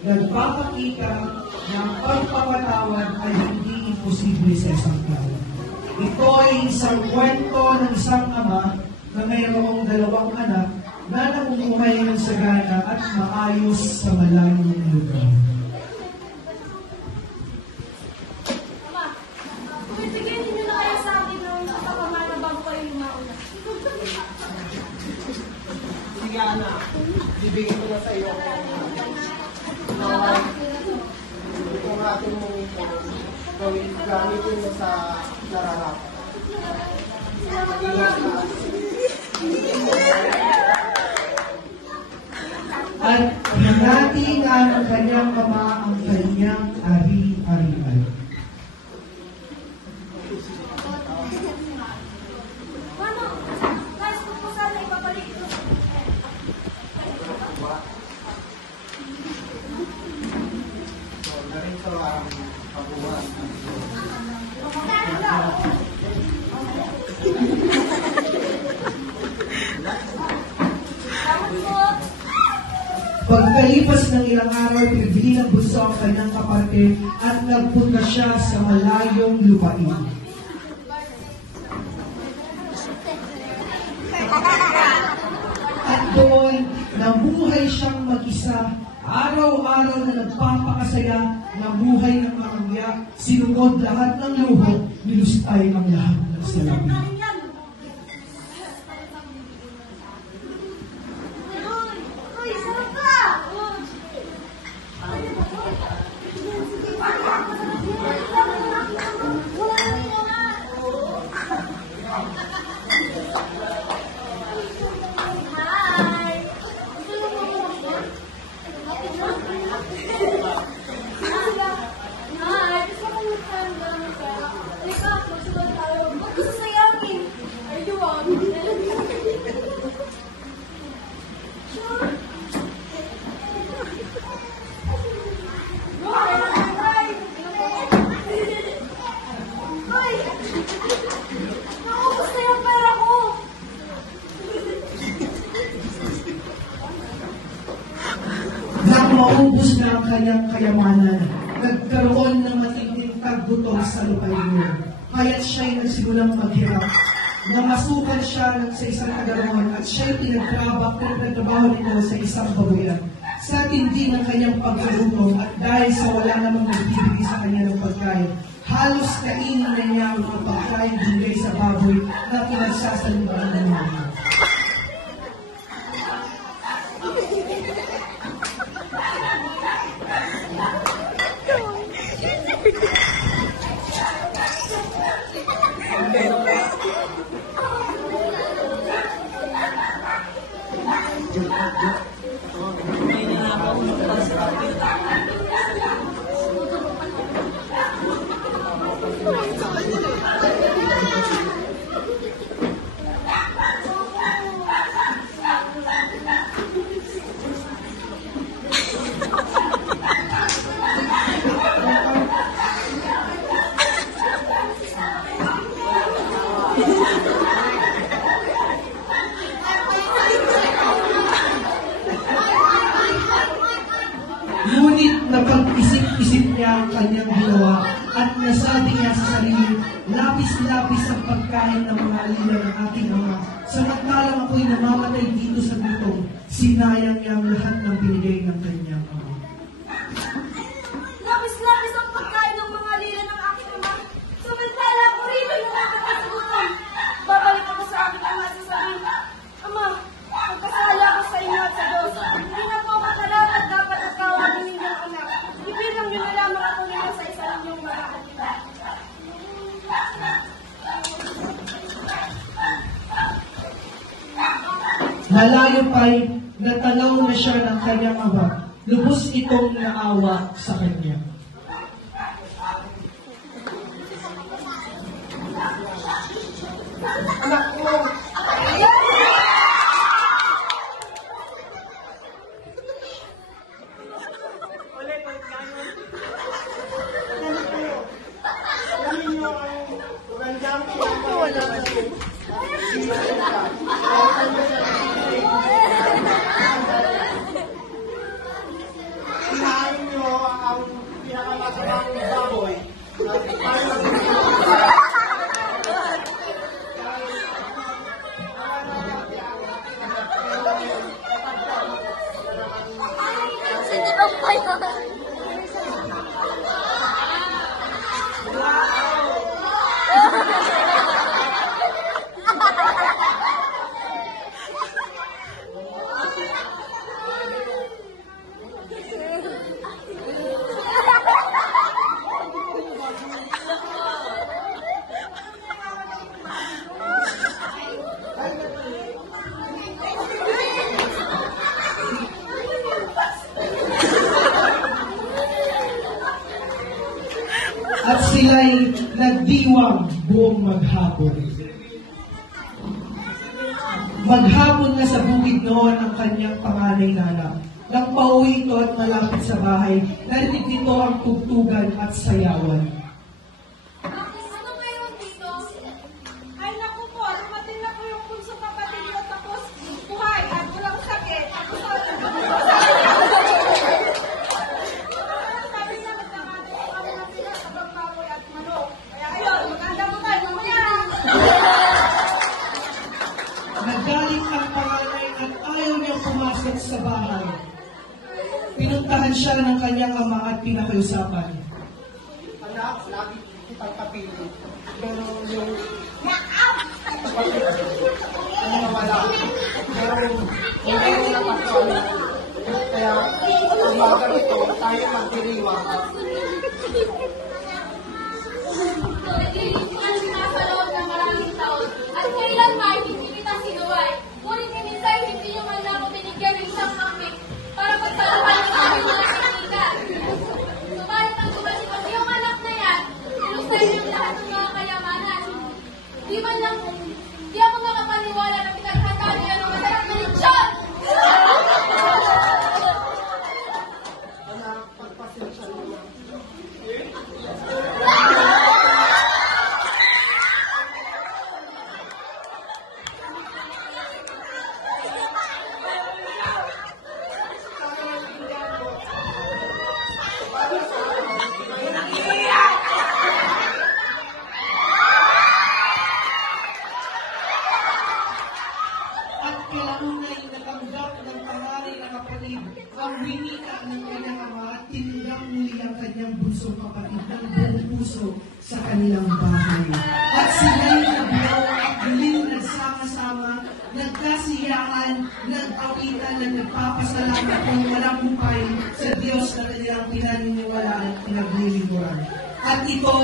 nagpapakita na ang pagpapatawad ay hindi imposible sa isang tao. Ito ay isang kwento ng isang ama na mayroong dalawang anak na namumuhay ng sagana at maayos sa malayong lugar. Ama, bigyan niyo na kaya sa akin ng kapamana bago kayo lumauna. Sige, anak. Bibigyan ko na sa iyo. Kung ating mong gawin, gamitin mo sa nararapat. At hinati nga ng kanyang ama ang kanyang ari-arian. Mano, guys, kung po sana ipabalik ito. So, narito ang kabuuan. Pagkalipas ng ilang araw, pinabili ng bunso ang kanyang kapatid at nagpunta siya sa malayong lupain. At doon, namuhay siyang mag-isa. Araw-araw na nagpapakasaya, namuhay ng makangya, sinugod lahat ng luho, nilustay ang lahat ng salamin. Uy, sarap ka! Hi! Hi! Gusto ko mag-friend lang ka. Halika, magsunod tayo. Ba't gusto sayangin? Are you on? Sure. Hoy! Naubos na yung pera ko! Nang maubos na ang kanyang kayamanan, nagkaroon ng matinding tagutong sa lupain. Kaya't siya'y nagsimulang maghirap. Namasukan siya sa isang tagaroon at siya'y pinagtrabaho nito sa isang babuyan. Sa tindi ng kanyang pagkagutom at dahil sa wala namang nagbibigay sa kanya ng pagkain, halos kainin na niya ang mga pagkain bigay sa baboy na pinagsasaluhan ng mga. Ngunit napag-isip-isip niya ang kanyang ginawa at nasabi niya sa sarili, lapis-lapis ang pagkain ng mga alila ng aking ama. Samantalang ako'y namamatay dito sa gutom, sinayang niya ang lahat ng binigay ng kanyang ama. Lapis-lapis ang pagkain ng mga alila ng aking ama. Samantala ako rito yung namatay sa gutom. Babalik ako sa aking ama at sasabihin, Ama, magkasala ako sa inyo at sa Diyos. Hindi na po makarapat dapat at kawan ng inyong anak. Ibilang niyo na lamang ako nila sa isa ninyong makakatita. Nalayo pa'y natanaw na siya ng kanyang ama. Lubos itong naawa sa kanya. Anak mo! Wala. At sila'y nagdiwang buong maghapon. Maghapon na sa bukid noon ang kanyang panganay na anak. Nang pauwi ito at malapit sa bahay, narinig nito ang tugtugan at sayawan. Ano mayroon dito? Ay naku po, dumating na po yung punsong kapatid niyo tapos buhay at walang sakit. Tapos sabi niya magkakatay ko kami na sila sa pagbaboy at manok. Kaya ayun, maganda mo tayo mamaya. Nagaling ang panganay at ayaw niyang pumasok sa bahay. Pinuntahan siya ng kanyang ama at pinakiusapan. Anak, lagi kitang kapili. Pero yung wala. Pero hindi ko naman ito. Kaya umaga ito, tayo magdiriwang. Naglilingkuran sila sa loob ng maraming taon at kailan man hindi kita sinuway. Ngunit minsan hindi niyo man lang ako binigyan ng isang mangmik para pagpalaban ng aming mga nakikita. Subalit ang gumaling pag yung anak na yan, ilusay niyo lahat ng mga kayamanan. Di ako nakapaniwala na pinaghanda niya ng masarap na lechon! Anak, pagpasensya mo. At kailangan natanggap ng pangalan ng kapatid ang winika ng kanyang ama at tinanggap muli ang kanyang bunsong kapatid ng buong puso sa kanilang bahay. At sila'y naglaw at muling nagsama-sama, nagkasiyahan, nag-awitan at nagpapasalamat ng walang hupay sa Diyos na kanilang pinaniniwalaan at pinaglilingkuran. At ito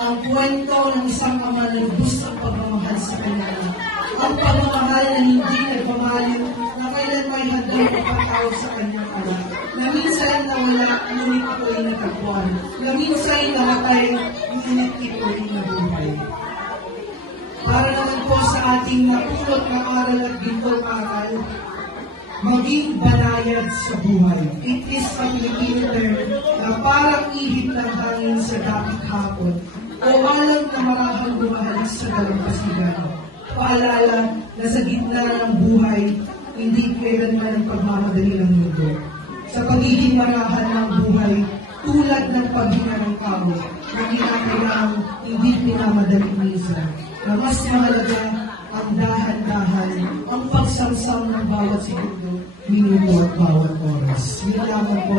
ang kwento ng isang ama na lubos ng pagmamahal sa kanyang anak. Ang pagmamahal na hindi nagmamahalin na kailan may handang ipatawag sa kanyang anak. Na minsan nawala, ngunit ito'y natagpuan. Na minsan namatay, ngunit ito'y nabuhay. Para naman po sa ating napulot na aral at gintong aral, maging banayad sa buhay. It is a Filipino term na parang ihip ng hangin sa dapit hapon o alam na marahang bumahalis sa dalampasigan. Paalala na sa gitna ng buhay, hindi kailanman ang pagmamadali ng mundo. Sa pagiging marahan ng buhay, tulad ng paghinga ng tao, na kinakailangan hindi pinamadali minsan, na mas mahalaga ang dahan-dahan, ang pagsamsam ng bawat segundo, minuto at bawat oras. Yun lamang po,